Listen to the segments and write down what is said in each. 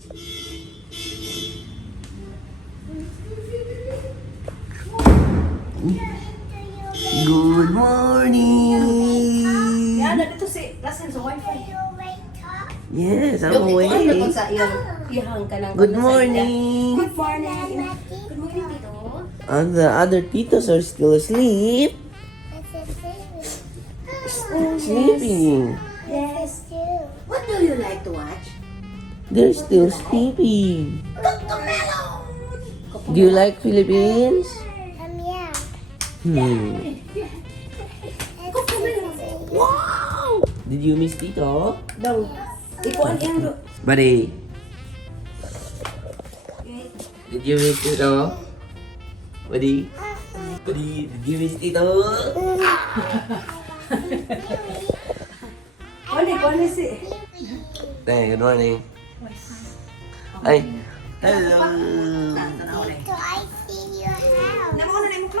Good morning! Yan, nandito si Russell sa wifi. Yes, I'm Kung awake. sa ihang ka ng Good morning! Good morning. Good morning, Tito. And the other titos are still asleep. Sleeping. Yes. What do you like to watch? They're still sleeping. Do you like Philippines? Wow! Did you miss Tito? Daw. Ikuan yung... Buddy, did you miss Tito? Buddy? Buddy, did you miss Tito? Kuan si... Hey, good morning. Ay, hello.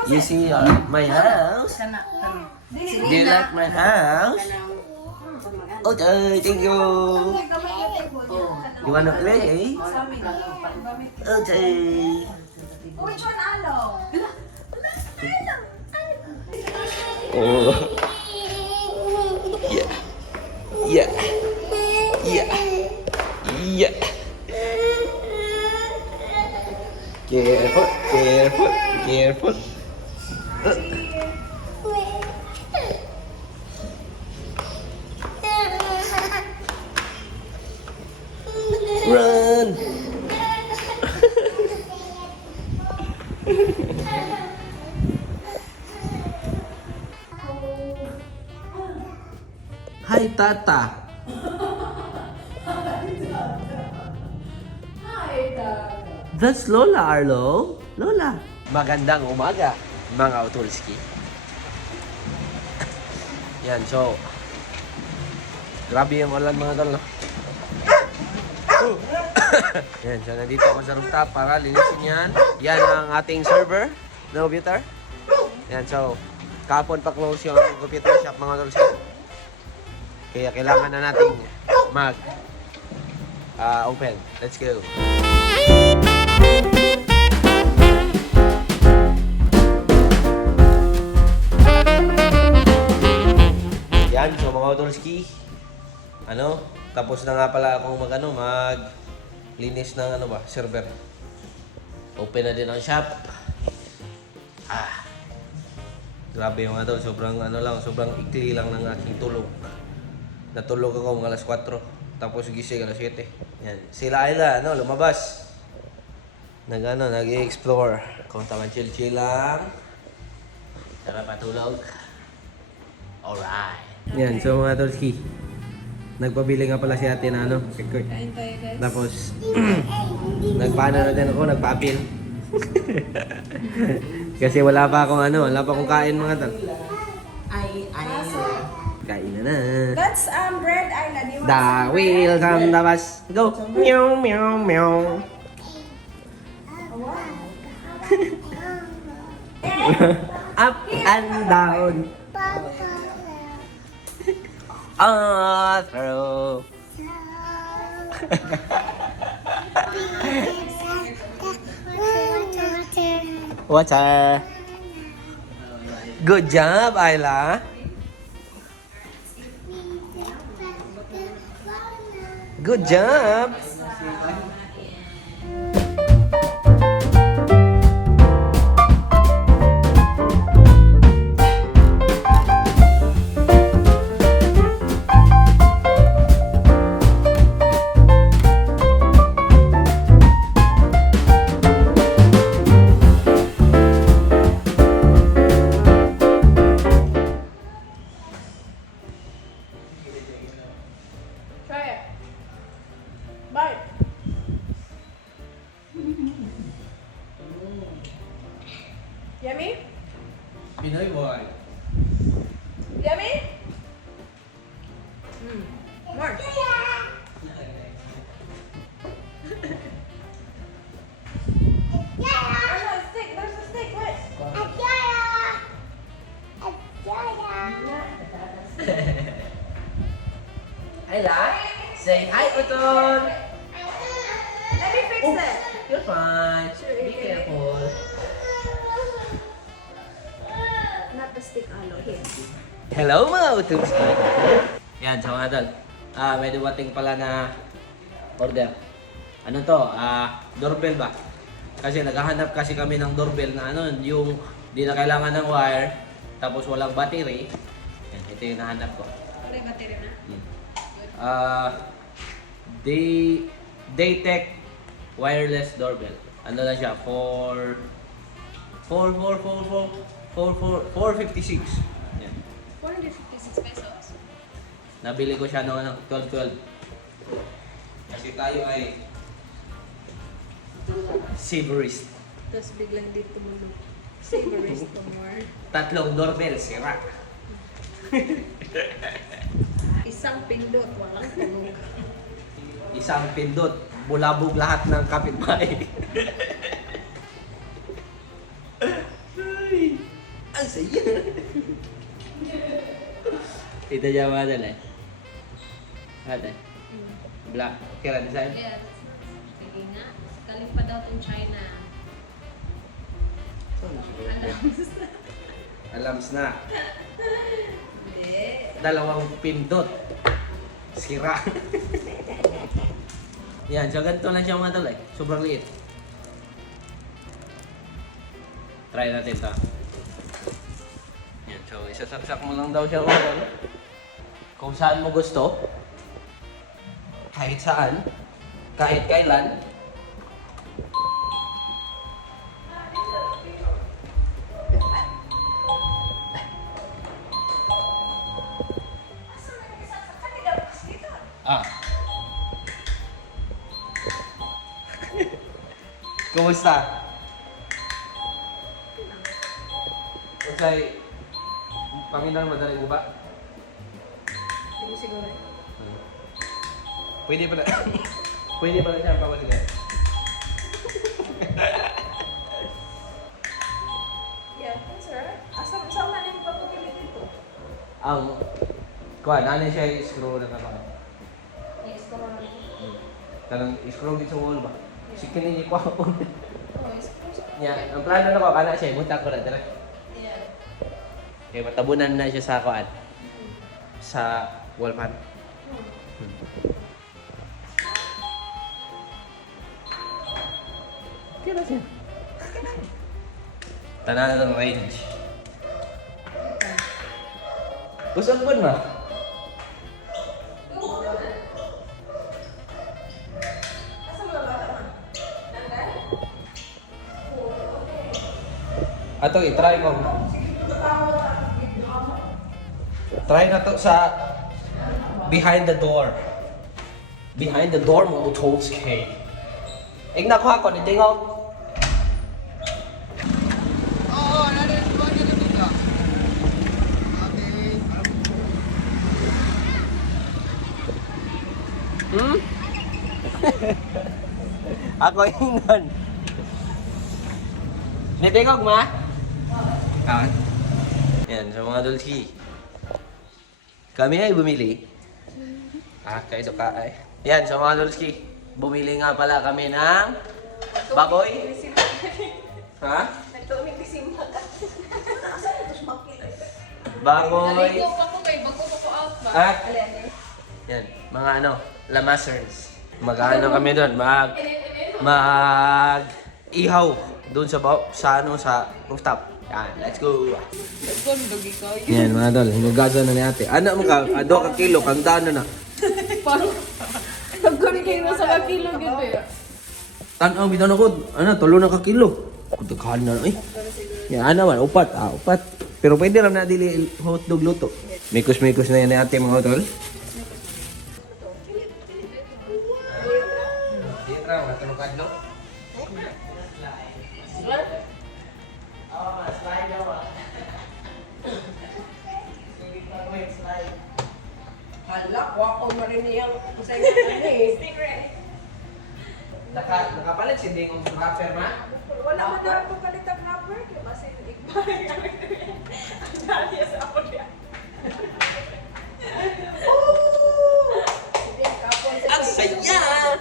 You see my house? Do you like my house? Okay, thank you. You wanna play? Okay. Which one, Alo? Oh. Yeah. Yeah. Yeah. Yeah. Careful, careful, careful. Run! Hi, Tata. That's Lola, Arlo. Lola. Magandang umaga, mga Utulski. Yan, so grabe yung ulan mga tol, no? Yan, so nandito ako sa rooftop para linisin yan. Yan ang ating server na computer. Yan, so kapon pa close yung computer shop mga Utulski. Kaya kailangan na nating mag open. Let's go. Yan, so mga Utulski, tapos na nga pala akong maglinis ng server. Open na din ang shop. Grabe yung sobrang sobrang ikli lang ng aking tulog. Natulog ako mga alas 4, tapos gising alas 7. Yan, sila Ayla, lumabas. Nag-explore. Kung taman chill lang. Tara patulog. Alright. Yan, so mga Tolski, nagpabili nga pala si ate na skirt. Tapos, nagpaano na din ako, nagpa-appeal. Kasi wala pa akong kain mga tol. Kain na. That's bread, Ayla. Di ba? The wheel come the bus. Go. Meow, meow, meow. Up and down. Through. Water. Good job, Ayla. Good job. Try it. Bite. Yummy? Pinoy boy. Yummy? More. There's a stick. There's a stick. What? Ayla, say hi, Utol. Let me fix it. You're fine. Be careful. Not the stick, Alo. Here. Hello mga utubski! Yan, sa mga idol. May dumating pala na order. Ano to? Doorbell ba? Kasi naghahanap kasi kami ng doorbell na ano, yung di na kailangan ng wire, tapos walang battery. Yan, ito yung nahanap ko. Wala yung battery na? Daytech wireless doorbell. Ano na siya? 456. Yan. 456 pesos. Nabili ko siya noong 12-12. Kasi tayo ay Saverist. Tapos biglang dito tumulog. Saverist to more. 3 doorbell, sira. Isang pindot, walang tunog. Isang pindot, bulabog lahat ng kapitbahay. Ay, ang saya. Ito siya mga dala eh. Ate, black. Kira design? Yes. Sige nga. Galing pa daw tong China. Alams na. Hindi. 2 pindot. Sira. Yan, so ganito lang siya mga tol eh. Sobrang liit. Try natin to. Yan, so isasaksak mo lang daw siya mga tol. Kung saan mo gusto. Kahit saan. Kahit kailan. Ah. Kumusta? Usay, Panginoon, madaling mo ba? Hindi siguro. Pwede pala. Pwede pala siya ang pamasigan. Yeah, sir. Saan na yung papagili dito? Ang, kuha, nanay siya yung screw na kapag. Yes, come on. Tanong, screw dito sa wall ba? Sige ninyo ko ako. Oh, is close. Yan, ang plano na ko, kana siya, munta ko na direct. Yeah. Okay, matabunan na siya sa kuan. Sa wall fan. Kira siya. Tanan ng range. Gusto ko na. Ato, i-try ko. Try na to sa behind the door. Behind the door mo tools kay. Igna ko ako ni tingog. Hmm? Ako ingon. Nitingog ma? Kawan. Yan, sa mga dulci. Kami ay bumili. Kay Doka ay. Yan, sa mga dulci. Bumili nga pala kami ng baboy. Ha? Nagtumig tisimba ka. Baboy. Naligo pa ko kay bago ko out ba? At, Alene. yan, mga ano, lamasers. Mag-ano kami doon, ihaw doon sa rooftop. Yan, let's go. Gondog ikaw. Yan, mga dol, hinugasan na ni ate. Ano mo ka, 2 ka kilo, kanta na na. Parang nagkon na sa kakilo gito ya. Tanaw, bitan ako, 3 na ka kilo. Kutaghan na eh. Yan, ano man, upat. Pero pwede ram na dili hotdog luto. Mikos-mikos na yan ni ate mga tol. Dito ra, matulog kadlo. Hala, wako mo rin niyang kusay nga eh. Nakapalit si Dingong rapper ma. Wala man na ako kalitag number. Kaya basta yung igbay. Ang dali sa ako niya. Ang Ang saya! saya!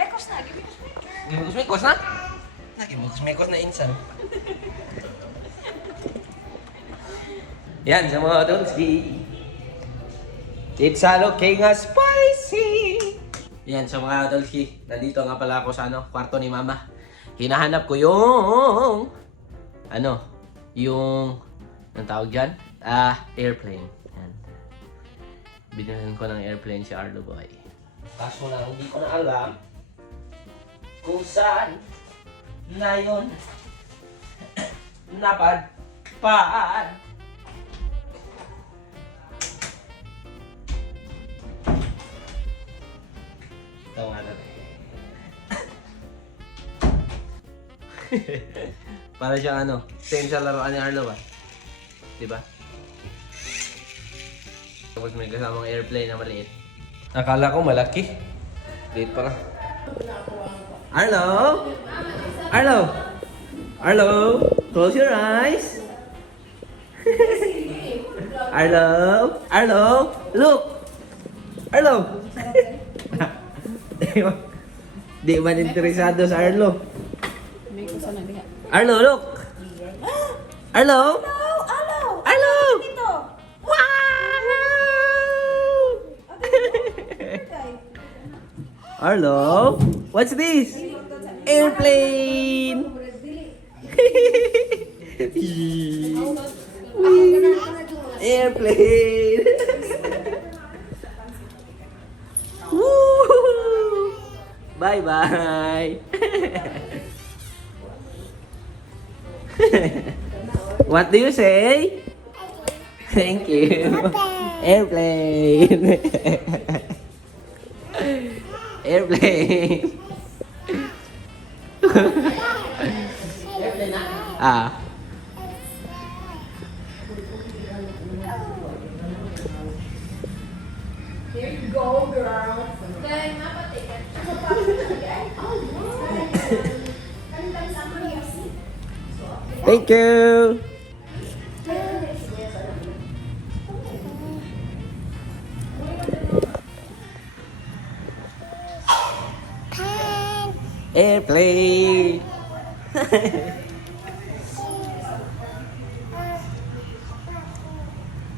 Mekos na, give me the picture. Gimikos na? Gimikos na insan. Yan, sa mga Donski. It's looking spicy. Yan, sa mga Donski. Nandito nga pala ako sa kwarto ni Mama. Hinahanap ko yung ang tawag dyan? Airplane. Yan. Binilhan ko ng airplane si Arlo Boy. Kaso lang, hindi ko na alam kung saan na yun napadpad. Ito nga na. Para siyang same sa laruan ni Arlo ba? Diba? Tapos may kasamang airplane na maliit. Akala ko malaki. Liit para. Arlo? Arlo? Arlo? Close your eyes. Arlo? Arlo? Look! Arlo? Di ba interesado sa Arlo? May kusa na diha. Arlo, look! Arlo? Alo! Arlo! Dito! Wow! Okay. Arlo? What's this? Airplane! Airplane! Woo! Bye-bye! What do you say? Thank you. Airplane. Airplane. Ah. Here you go, girl. Thank you. Airplane.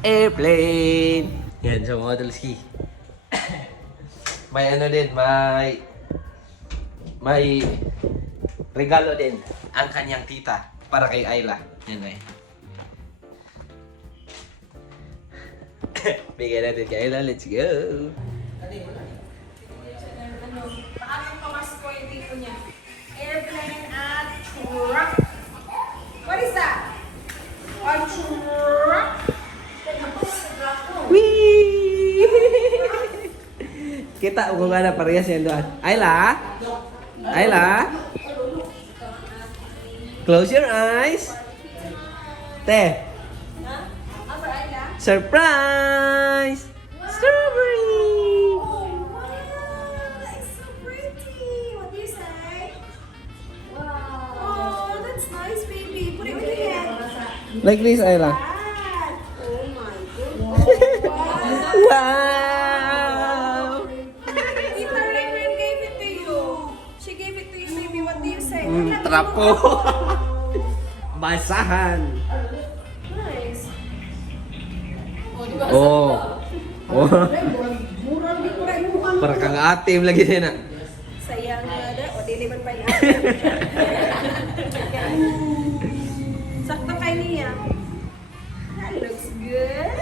Airplane. Yan sa mga Dolski. May din, may regalo din ang kanyang tita para kay Ayla. Yan ay. Bigyan natin kay Ayla. Let's go. Paano pamasko yung dito niya? Airplane at truck. What is that? A truck? Whee! Kita ko nga na parehas yan doon. Ayla? Ayla? Close your eyes. Te. Apa Ayla? Surprise! Strawberry! Oh, wow! It's so pretty. What do you say? Wow. Oh, that's nice, baby. Put it with your hand. Like this, Ayla. That. Oh my goodness. Wow. Wow! Tita Raymond gave it to you. She gave it to you, baby. What do you say? Trapo! Basahan! Nice. Oh! Oh! Para kang atim lagi din ah. Sayang ada. O, di naman pa yun. Sakto kay niya. That looks good.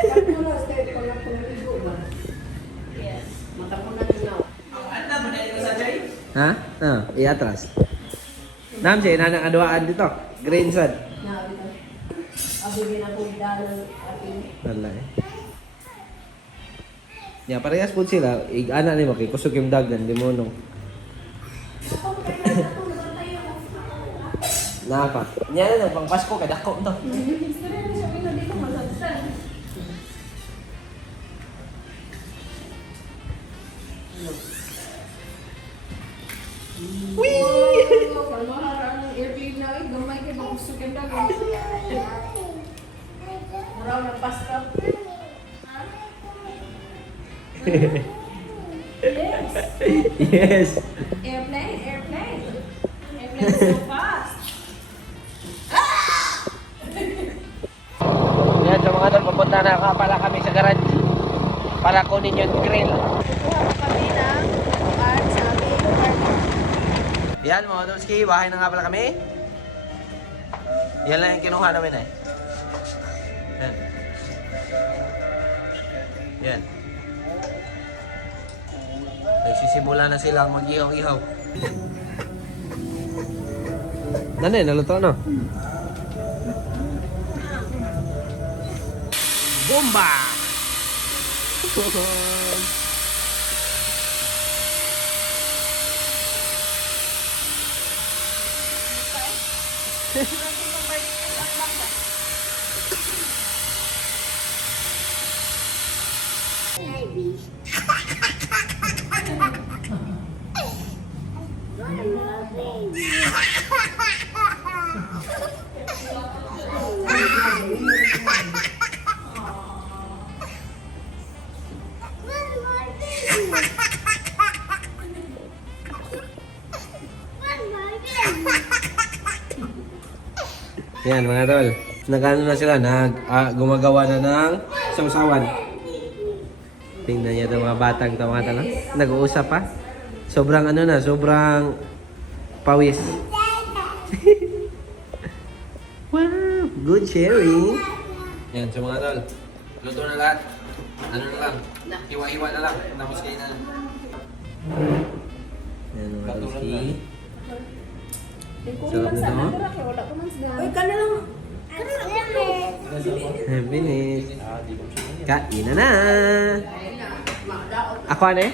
Yes. Ha? No, iatras. Nam siya, nanang aduaan dito. Green sad. Walay. Ya, parehas po sila. Ig-ana ni mo, kay kusog yung dagdan, di mo nung. Napa? Nya na pang Pasko kay dako to. Yes. Yes. Airplane, airplane. Airplane so fast. Yan, so mga tol, papunta na ka pala kami sa garage para kunin yung grill. Kukuha pa kami ng part sa aming apartment. Yan mga tolski, bahay na nga pala kami. Yan lang yung kinuha namin eh. Yan. Yan. Nagsisimula na silang mag-ihaw-ihaw. Nanay, naluto na. Bomba! Yan mga tol. Nagano na sila, gumagawa na ng sausawan. Tingnan niya itong mga batang ito mga tol. Nag-uusap pa. Sobrang ano na, sobrang pawis. Wow, good sharing. Yan, so mga tol. Luto na lahat. Ano na lang, hiwa-hiwa na lang. Tapos kayo na. Yan mga tolski. Sarap na ito. Uy, ka na lang. Finish. Kain na na. Ako ano eh?